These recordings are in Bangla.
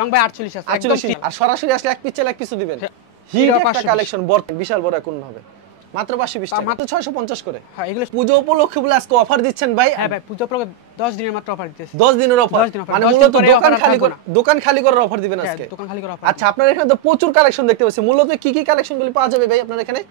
রং ভাই 48 আছে একদম আর সরাসরি আসলে এক পিস চাইলে এক পিসও দিবেন। হিট একটা কালেকশন বিশাল বড় কোন হবে মাত্র 520 টাকা মাত্র 650 করে। হ্যাঁ এগুলো পূজো উপলক্ষে বলে আজকে অফার দিচ্ছেন ভাই। হ্যাঁ ভাই পূজো উপলক্ষে 10 দিনের মাত্র অফার দিতেছি। 10 দিনের অফার মানে মূলত দোকান খালি করার অফার দিবেন আজকে। হ্যাঁ দোকান খালি করার অফার। আচ্ছা আপনার এখানে তো প্রচুর কালেকশন দেখতে পাচ্ছি, মূলত কি কি কালেকশনগুলি পাওয়া যাবে ভাই আপনার এখানে?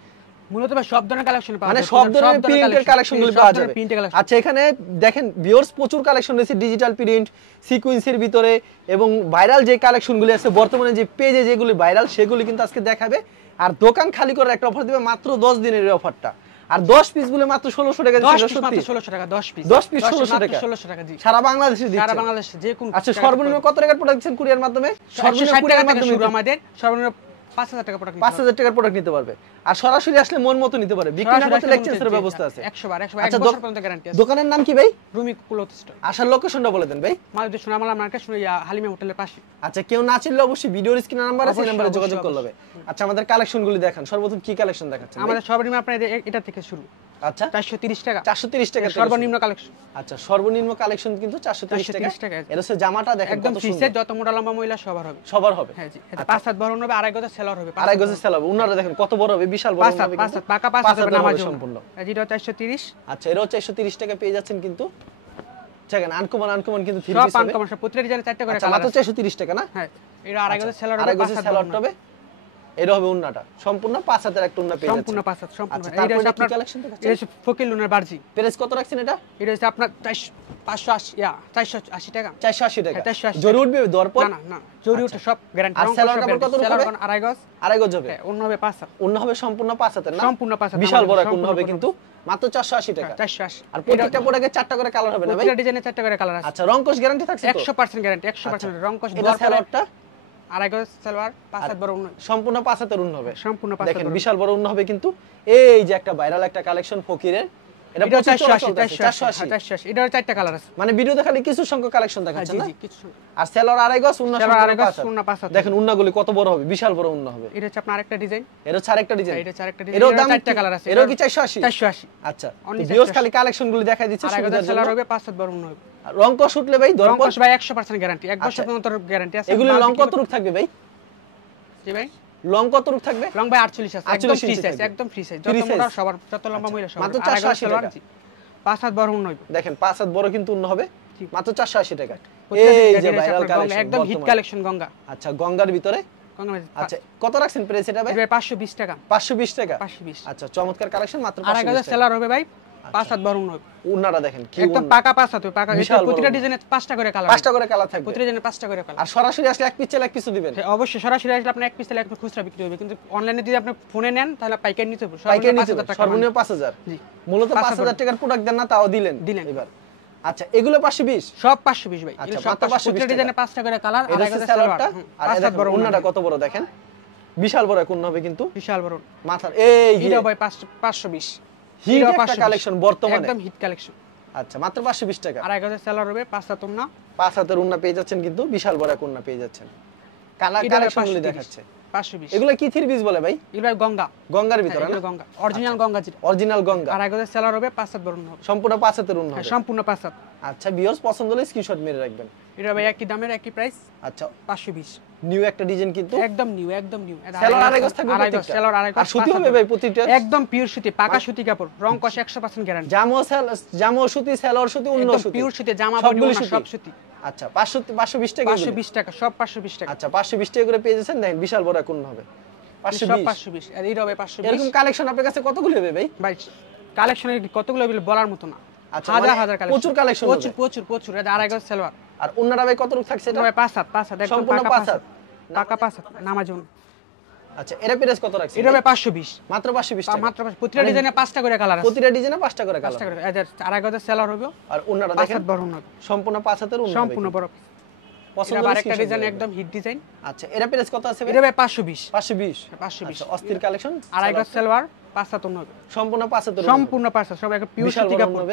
মূলত ভাই সব ধরনের কালেকশন পাওয়া মানে যায়, সব ধরনের প্রিন্টের কালেকশনগুলি পাওয়া যাবে। আচ্ছা এখানে দেখেন ভিউয়ার্স প্রচুর কালেকশন রয়েছে ডিজিটাল প্রিন্ট সিকোয়েন্সের ভিতরে, এবং ভাইরাল যে কালেকশনগুলি আছে বর্তমানে যে পেজে যেগুলি ভাইরাল সেগুলি কিন্তু আজকে দেখাবে। আর দোকান খালি করার একটা অফার দিবে মাত্র 10 দিনের এই অফারটা। আর 10 পিস বলে মাত্র 1600 টাকা দিচ্ছে। 1600 টাকা 10 পিস 1600 টাকা 1600 টাকা জি সারা বাংলাদেশে দিচ্ছে। সারা বাংলাদেশে যে কোন। আচ্ছা সর্বনিম্ন কত টাকার প্রোডাক্ট দিচ্ছেন কুরিয়ার মাধ্যমে? সর্বনিম্ন কুরিয়ার মাধ্যমে শুরু আমাদের সর্বনিম্ন 5000 টাকা প্রোডাক্ট 5000 টাকার প্রোডাক্ট নিতে পারবে। আর সরাসরি আসলে মন মতো নিতে পারে, বিক্রি না করতে এক্সচেঞ্জের ব্যবস্থা আছে 100 বার 100 বার 1 বছর পর্যন্ত গ্যারান্টি আছে। দোকানের নাম কি ভাই? Rumi cloth store. আসার লোকেশনটা বলে দেন ভাই। মালদা সোনামালা মার্কেট হালিমা হোটেলের পাশে। আচ্ছা কেউ না চিনলে অবশ্যই ভিডিওর স্ক্রিনে নাম্বার আছে, এই নম্বরে যোগাযোগ করলে হবে। আচ্ছা আমাদের কালেকশনগুলি দেখান, সর্বপ্রথম কি কালেকশন দেখাচ্ছেন? আমাদের সর্বনিম্ন আপনাদের এটা থেকে শুরু। আচ্ছা 430 টাকা 430 টাকা সর্বনিম্ন কালেকশন। আচ্ছা সর্বনিম্ন কালেকশন কিন্তু 430 টাকা। এর হচ্ছে জামাটা দেখেন একদম কত ফ্রি সুন্দর, সাইজ যত মোটা লম্বা মহিলা সবার হবে। হ্যাঁ জি এটা 5-7 বড় হবে, আড়াই গজের সেলার হবে, আড়াই গজের সেলার হবে। উনারা দেখেন কত বড় হবে, বিশাল বড় হবে, 5-7 পাকা 5 হবে নামাজ সম্পূর্ণ। এটা 430। আচ্ছা এর 430 টাকা পেয়ে যাচ্ছেন কিন্তু। দেখেন আনকমন কিন্তু থ্রি সব পিস হবে। আনকমন সব প্রতিটা ডিজাইনে 4টা করে কালার মাত্র 430 টাকা না? হ্যাঁ এটা আড়াই গজের সেলার হবে, আড়াই গজের সেলার হবে। এর হবে উন্নাটা সম্পূর্ণ 5000 একটা উন্না পেয়ে যাচ্ছেন। সম্পূর্ণ 5000 সম্পূর্ণ। এটা হচ্ছে আপনার কালেকশন দেখাচ্ছেন। এটা হচ্ছে ফকির লুনার বারজি। প্রাইস কত রাখছেন এটা? এটা হচ্ছে আপনার 480 টাকা 480 টাকা। 480 জরি উঠবে দরপর? না জরি উঠে সব গ্যারান্টি। আর সেলার কাপড় কত হবে? আড়াই গজ হবে। অন্য হবে 5000। অন্য হবে সম্পূর্ণ 5000 না? সম্পূর্ণ 5000 বিশাল বড় কোন হবে কিন্তু মাত্র 480 টাকা। 480। আর প্রত্যেকটা প্রোডাক্টে 4টা করে কালার হবে না ভাই? প্রত্যেকটা ডিজাইনে 4টা করে কালার আছে। আচ্ছা রংকশ গ্যারান্টি থাকছে তো? 100% গ্যারান্টি 100% রংকশ। এটা সেলারটা আড়াই গজ সালোয়ার 5000 বড় উন্ন সম্পূর্ণ 5000 উন্ন হবে। সম্পূর্ণ 5000 দেখেন বিশাল বড় উন্ন হবে কিন্তু। এই যে একটা ভাইরাল একটা কালেকশন ফকিরের, এটা 480 এটার 4টা কালার আছে। মানে ভিডিওতে খালি কিছু সংখ্যক কালেকশন দেখাচ্ছেন না? জি কিছু। আর সেলার আড়াই গজ উন্ন আড়াই গজ উন্ন 5000। দেখেন উন্নাগুলি কত বড় হবে, বিশাল বড় উন্ন হবে। এটা হচ্ছে আপনার আরেকটা ডিজাইন। এর হচ্ছে আরেকটা ডিজাইন। এটা আরেকটা ডিজাইন। এরও দাম 4টা কালার আছে। এরও কি 480? 480। আচ্ছা ভিউয়ার্স খালি কালেকশনগুলি দেখাই দিচ্ছে সুবিধার জন্য। সেলার হবে 5000 বড় উন্ন হবে। রংকশ উঠলে ভাই রংকশ ভাই 100% গ্যারান্টি 1 বছর পর্যন্ত গ্যারান্টি আছে। এগুলি লং কত রূপ থাকবে ভাই? জি ভাই লং কত রূপ থাকবে? লং ভাই 48 আছে একদম ফ্রি সাইজ একদম ফ্রি সাইজ যত মোটা সবার যত লম্বা মহিলা সবার মাত্র 480 টাকা। 5000 বড় উন্ন হবে। দেখেন 5000 বড় কিন্তু উন্ন হবে মাত্র 480 টাকা। এই যে ভাইরাল কালেকশন একদম হিট কালেকশন গঙ্গা। আচ্ছা গঙ্গার ভিতরে গঙ্গা। আচ্ছা কত রাখছেন প্রাইস এটা ভাই? 520 টাকা 520 টাকা 520। আচ্ছা চমৎকার কালেকশন মাত্র 520 আড়াই গজের সেলার হবে ভাই 5000 বড় উন্ন হবে। উন্নাটা দেখেন কি একদম পাকা 5000 হবে পাকা। প্রতিটা ডিজাইনে 5টা করে কালার 5টা করে কালার থাকবে। প্রতিটা ডিজাইনে 5টা করে কালার। আর সরাসরি আসলে এক পিস চাইলে এক পিসও দিবেন? হ্যাঁ অবশ্যই সরাসরি আসলে আপনি এক পিস চাইলে এক পিস খুচরা বিক্রি হবে, কিন্তু অনলাইনে যদি আপনি ফোনে নেন তাহলে পাইকারি নিতে হবে। সর্বনিম্ন 5000। জি মূলত 5000 টাকার প্রোডাক্ট দেন না, তাও দিলেন এবার। আচ্ছা এগুলো 520 সব 520 ভাই। আচ্ছা সব 520 ডিজাইনে 5টা করে কালার। আড়াই গজের সেলারটা আর এটা বড় উন্নাটা কত বড় দেখেন, বিশাল বড় কোন হবে কিন্তু বিশাল বড় মাথার। এই এটা ভাই 520 হিট একটা কালেকশন বর্তমানে একদম হিট কালেকশন। আচ্ছা মাত্র 520 টাকা। আড়াই গজের সেলার হবে 5000 উন্না 5000 উন্না পেয়ে যাচ্ছেন কিন্তু, বিশাল বড় কোন পেয়ে যাচ্ছেন। কালেকশনগুলি দেখাচ্ছে 520। এগুলো কি থ্রি পিস বলে ভাই? এগুলো গঙ্গা গঙ্গার ভিতরে না? গঙ্গা অরিজিনাল গঙ্গা যেটা অরিজিনাল গঙ্গা। আড়াই গজের সেলার হবে 5000 বড় উন্ন হবে সম্পূর্ণ 5000 উন্ন হবে। সম্পূর্ণ 5000। আচ্ছা ভিউয়ার্স পছন্দ হলে স্ক্রিনশট মেরে রাখবেন। এটা ভাই একই দামের একই প্রাইস। আচ্ছা 520। নিউ একটা ডিজাইন কিন্তু একদম নিউ সেলার আড়াই গজ থাকবে প্রত্যেকটা। সেলার আড়াই গজ আর সুতি হবে ভাই প্রতিটা একদম পিওর সুতি পাকা সুতি কাপড় রং কষ 100% গ্যারান্টি। জামো সুতি সেলার সুতি উন্ন সুতি পিওর সুতি জামা বডি সব সুতি। আচ্ছা 520 টাকা 520 টাকা সব 520 টাকা। আচ্ছা 520 টাকা করে পেয়ে যাচ্ছেন। দেখেন বিশাল বড় কোন হবে 520 আর এইটা হবে 520। এরকম কালেকশন আপনার কাছে কতগুলো হবে ভাই? ভাই কালেকশনের কতগুলো বলার মতো না। আচ্ছা হাজার কালেকশন প্রচুর কালেকশন প্রচুর এটা আড়াই গজ সালোয়ার। আর উন্নাটা ভাই কত রূপ থাকছে এটা? ভাই 5-7 একদম সম্পূর্ণ 5-7 পাকা 5-7 নামাজুন। আচ্ছা এর প্রাইস কত রাখছেন? এটা ভাই 520 মাত্র 520 টাকা। মাত্র প্রতিটা ডিজাইনে 5টা করে কালার আছে। প্রতিটা ডিজাইনে 5টা করে কালার। 5টা করে আড়াই গজ সেলার হবে। আর উন্নাটা দেখেন 5000 বড় উন্ন সম্পূর্ণ 5000 উন্ন সম্পূর্ণ বড় পছন্দ হলে একটা ডিজাইন একদম হিট ডিজাইন। আচ্ছা এর প্রাইস কত আছে ভাই? এটা ভাই 520 520 520 অস্থির কালেকশন। আড়াই গজ সালোয়ার 5/7 হবে সম্পূর্ণ 75 সম্পূর্ণ 5/7 সব একটা পিওর সুতি কাপড়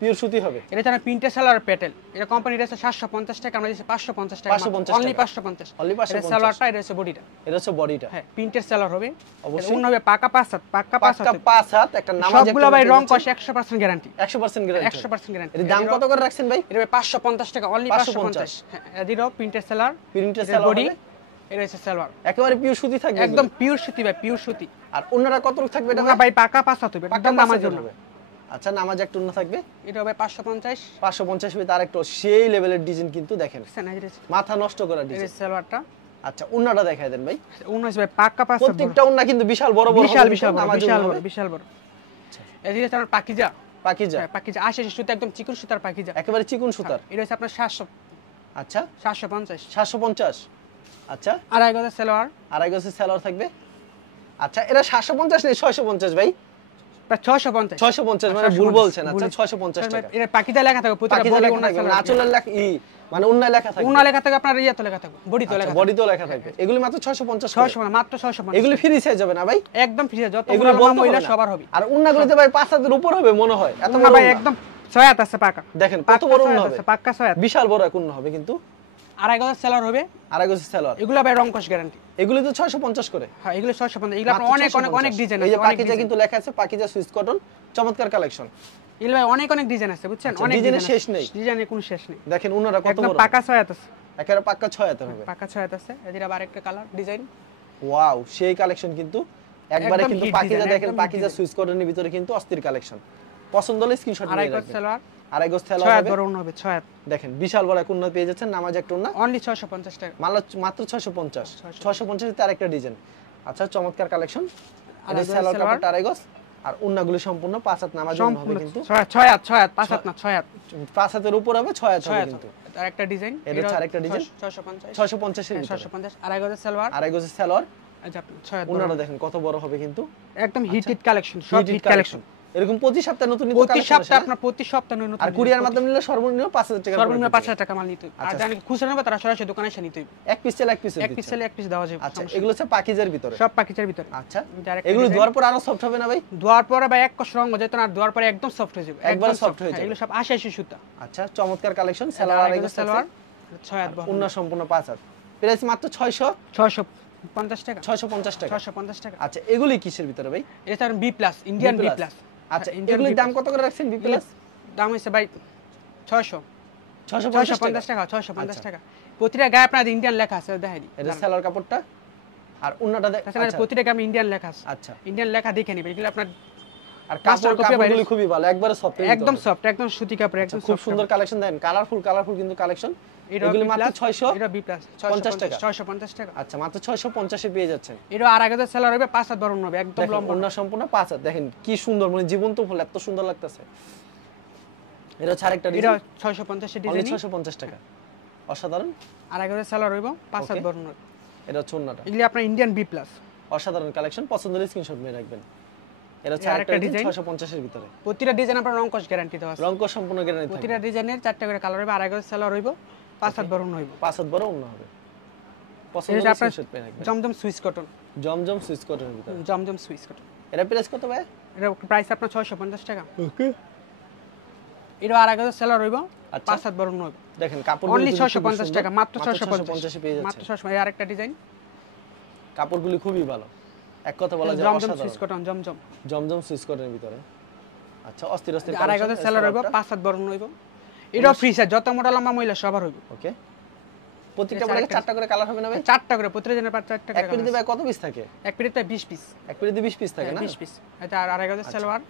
পিওর সুতি হবে এটা জানা প্রিন্টের সালোয়ার প্যাটেল এটা কোম্পানির আছে 750 টাকা আমরা দিছি 550 টাকা অনলি 550 এটা সালোয়ারটা এটা হচ্ছে বডিটা হ্যাঁ প্রিন্টের সালোয়ার হবে অবশ্যই অন্য হবে পাকা 5/7 পাকা 5/7 একটা নামাজ সবগুলো ভাই রং কষ 100% গ্যারান্টি 100% গ্যারান্টি 100% গ্যারান্টি এর দাম কত করে রাখছেন ভাই এটা 550 টাকা অনলি 550 হ্যাঁ এদিরও প্রিন্টের সালোয়ার বডি এটা হচ্ছে সালোয়ার একেবারে পিওর সুতি থাকবে একদম পিওর সুতি ভাই পিওর সুতি আর অন্যরা কত থাকবে এটা ভাই পাকা 5/7 হবে একদম নামাজ জন্য আচ্ছা নামাজ একটা অন্য থাকবে এটা হবে 550 হবে তার একটা সেই লেভেলের ডিজাইন কিন্তু দেখেন মাথা নষ্ট করা ডিজাইন এই সালোয়ারটা আচ্ছা উন্নাটা দেখায় দেন ভাই উন্না ভাই পাকা 5/7 প্রত্যেকটা উন্না কিন্তু বিশাল বড় বড় বিশাল বড় এই যে আপনার পাকিজা হ্যাঁ পাকিজা আশি সুতা একদম চিকন সুতার পাকিজা একেবারে চিকন সুতার এটা হচ্ছে আপনার 700 আচ্ছা 750 আচ্ছা আড়াই গজের সালোয়ার থাকবে আচ্ছা এটা 750 নেই 650 ভাই 650 মানে ভুল বলছেন আচ্ছা 650 টাকা এটা পাকিজা লেখা থাকবে প্রতিটা বডি উন্না সালোয়ার নাচলের লেখা মানে উন্না লেখা থাকবে উন্না লেখা থাকবে আপনার ইয়া তো লেখা থাকবে বডি তো লেখা থাকবে এগুলি মাত্র 650 মাত্র 650 এগুলি ফ্রি সাইজ হবে না ভাই একদম ফ্রি সাইজ যতগুলো মহিলা সবার হবে আর উন্নাগুলোতে ভাই 5 হাতের উপর হবে মনে হয় এত না ভাই একদম 6 হাত আছে পাকা দেখেন কত বড় উন্না হবে পাকা 6 হাত বিশাল বড় এক উন্না হবে কিন্তু আড়াই গজের সালোয়ার হবে এগুলো ভাই রং কস গ্যারান্টি এগুলো তো 650 করে হ্যাঁ এগুলো 650 এগুলো আপনার অনেক ডিজাইন আছে এই যে পাকিজা কিন্তু লেখা আছে পাকিজা সুইস কটন চমৎকার কালেকশন এগুলো ভাই অনেক ডিজাইন আছে বুঝছেন অনেক ডিজাইনের শেষ নেই ডিজাইনের কোনো শেষ নেই দেখেন উন্নাটা কত বড় একদম পাকা 6 হাত আছে একেবারে পাকা 6 হাত হবে পাকা 6 হাত আছে এদিকে আবার একটা কালার ডিজাইন ওয়াও সেই কালেকশন কিন্তু একবারে কিন্তু পাকিজা দেখেন পাকিজা সুইস কটনের ভিতরে কিন্তু অস্থির কালেকশন পছন্দ হলে স্ক্রিনশট নিয়ে রাখবেন আড়াই গজ সালোয়ার হবে 6 হাত দেখেন বিশাল বড় এক উন্না পেয়ে যাচ্ছেন নামাজ একটা উন্না অনলি 650 টাকা মাত্র 650 এর আরেকটা ডিজাইন আচ্ছা চমৎকার কালেকশন আর সালোয়ার কাপড় আড়াই গজ আর উন্নাগুলো সম্পূর্ণ 5 হাত নামাজ জন্য হবে কিন্তু 6 হাত 5 হাত না 6 হাত 5 হাতের উপর হবে 6 হাত হবে কিন্তু আরেকটা ডিজাইন এটা আরেকটা ডিজাইন 650 এর 650 আড়াই গজের সালোয়ার আচ্ছা 6 হাত উন্নাটা দেখেন কত বড় হবে কিন্তু একদম হিটেড কালেকশন সব হিট কালেকশন এরকম প্রতি সপ্তাহে নতুন প্রতি সপ্তাহে নতুন আর কুরিয়ার মাধ্যমে নিলে সর্বনিম্ন 5000 টাকা সর্বনিম্ন 5000 টাকা মাল নিতে হবে আর জানি খুচরা নেবে তারা সরাসরি দোকানে এসে নিতে হবে এক পিস চাইলে এক পিস দেওয়া যাবে আচ্ছা এগুলো হচ্ছে পাকিজার ভিতরে সব পাকিজার ভিতরে আচ্ছা এগুলো ধোয়ার পর আরো সফট হবে না ভাই ধোয়ার পরে ভাই এক কষ রং হয়ে যায় আর ধোয়ার পরে একদম সফট হয়ে যাবে একবার সফট হয়ে যাবে এগুলো সব 80 সুতা আচ্ছা চমৎকার কালেকশন সালোয়ার 6 হাত বহর উন্না সম্পূর্ণ 5 হাত প্রাইস মাত্র 650 টাকা 650 টাকা আচ্ছা এগুলি কিসের ভিতরে ভাই এটা আর B plus Indian B plus আচ্ছা এগুলির দাম কত করে রাখছেন বি প্লাস দাম হইছে ভাই 650 টাকা 650 টাকা প্রতিটা গায়ে আপনার ইন্ডিয়ান লেখা আছে দেখাই দিই এটা সালোয়ার কাপড়টা আর উন্নাটা আচ্ছা প্রতিটা গায়ে ইন্ডিয়ান লেখা আছে আচ্ছা ইন্ডিয়ান লেখা দেখে নিবেন এগুলো আপনার আর কাপড়গুলো খুবই ভালো একবারে সফট একদম সফট একদম সুতি কাপড় একদম খুব সুন্দর কালেকশন দেন কালারফুল কিন্তু কালেকশন এগুলো মাত্র 600 এটা বি প্লাস 50 টাকা 650 টাকা আচ্ছা মাত্র 650 এ পেয়ে যাচ্ছেন এটা আর আগে সেলার হবে 5 হাত বড় হবে একদম লম্বা ওন্না সম্পূর্ণ 5 হাত দেখেন কি সুন্দর মানে জীবন্ত ফুল এত সুন্দর লাগতেছে এটা আরেকটা ডিজাইন এটা 650 এর ডিজাইন 650 টাকা অসাধারণ আর আগে সেলার হবে 5 হাত বড় হবে এটা হচ্ছে ওন্নাটা এগুলি আপনার ইন্ডিয়ান বি প্লাস অসাধারণ কালেকশন পছন্দ হলে স্ক্রিনশট নিয়ে রাখবেন এটা আরেকটা ডিজাইন 650 এর ভিতরে প্রতিটা ডিজাইন আপনার রং কস গ্যারান্টি দেওয়া আছে রং কস সম্পূর্ণ গ্যারান্টি প্রতিটা ডিজাইনের 4টা করে কালার হবে আর আগে সেলার হবে 5 হাত বড় হবে 5 হাত বড় ওন্না হবে পছন্দ হলে স্ক্রিনশট নিয়ে রাখবেন জমজম সুইস কটন সুইস কটনের ভিতরে জমজম সুইস কটন এটা প্রাইস কত ভাই এটা প্রাইস আপনার 650 টাকা ওকে এটা আর আগে সেলার হইব 5 হাত বড় হবে দেখেন কাপড় অনলি 650 টাকা মাত্র 650 এ পেয়ে যাচ্ছে মাত্র 650 এই আরেকটা ডিজাইন কাপড়গুলো খুবই ভালো এক কথা বলা যায় জমজম সুইস কটন জমজম সুইস কটনের ভিতরে আচ্ছা অস্থির আর আগে সেলার হইব 5 হাত বড় হইব এটা ফ্রি সাইজ যত মোটা লম্বা মহিলা সবার হইব ওকে প্রত্যেকটা বলে 4টা করে কালার হবে না ভাই 4টা করে প্রতিটা জনের 4টা করে এক পিরিতে ভাই কত পিস থাকে এক পিরিতে 20 পিস এক পিরিতে 20 পিস থাকে না 20 পিস এটা আর আগে সেলোয়ার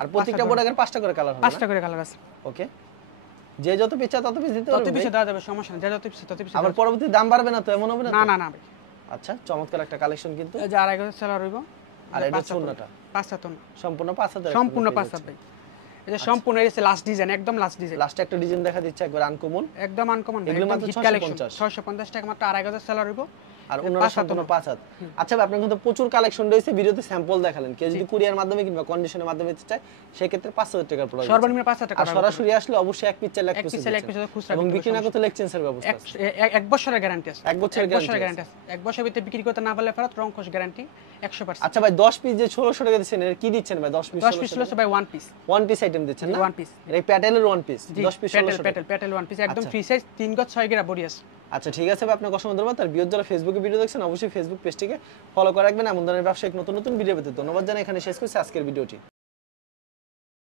আর প্রত্যেকটা বড় আগের 5টা করে কালার হবে 5টা করে কালার আছে ওকে যে যত পিস চায় তত পিস দিতে হবে তত পিস দেওয়া যাবে সমস্যা নেই যত পিস তত পিস আবার পরবর্তী দাম বাড়বে না তো এমন হবে না না না ভাই আচ্ছা চমৎকার একটা কালেকশন কিন্তু এই যে আর আগে সেলার হইব আর এটা চুন্নাটা 5 হাত সম্পূর্ণ 5 হাত সম্পূর্ণ 5 হাত ভাই এটা সম্পূর্ণ এসে লাস্ট ডিজাইন একদম লাস্ট ডিজাইন লাস্ট একটা ডিজাইন দেখা দিচ্ছে একবার আনকমন একদম আনকমন এগুলো মাত্র 650 টাকা মাত্র আর আগে সেলার হইব আর ওনারা সম্পূর্ণ 5 হাত। আচ্ছা ভাই, আপনার কিন্তু প্রচুর কালেকশন রয়েছে, ভিডিওতে স্যাম্পল দেখালেন। কেউ যদি কুরিয়ার মাধ্যমে কিংবা কন্ডিশনের মাধ্যমে নিতে চায় সেই ক্ষেত্রে 5000 টাকার প্রোডাক্ট, সর্বনিম্ন 5000 টাকা। আর সরাসরি আসলে অবশ্যই এক পিস চাইলে এক পিস খুচরা, এবং বিক্রি না করতে এক্সচেঞ্জের ব্যবস্থা আছে। 1 বছরের গ্যারান্টি আছে। 1 বছরের গ্যারান্টি আছে। 1 বছরের ভিতরে বিক্রি করতে না পারলে ফেরত, রংকশ গ্যারান্টি 100%। আচ্ছা ভাই, 10 পিস যে 1600 টাকা দিচ্ছেন এর কি দিচ্ছেন ভাই? 10 পিস হলো ভাই one piece. One piece item দিচ্ছেন না? One piece. এই প্যাটেলের ওয়ান পিস 10 পিস 1600 টাকা। প্যাটেল ওয়ান পিস একদম ফ্রি সাইজ, 3 গজ 6 গিরা বডি আছে। আচ্ছা ঠিক আছে ভাই, আপনাকে অসংখ্য ধন্যবাদ। আর ভিউয়ার যারা ফেসবুকে ভিডিও দেখছেন অবশ্যই ফেসবুক পেজটিকে ফলো করে রাখবেন। এমন ধরনের ব্যবসায়িক নতুন নতুন ভিডিও পেতে ধন্যবাদ জানাই। এখানে শেষ করছি আজকের ভিডিওটি।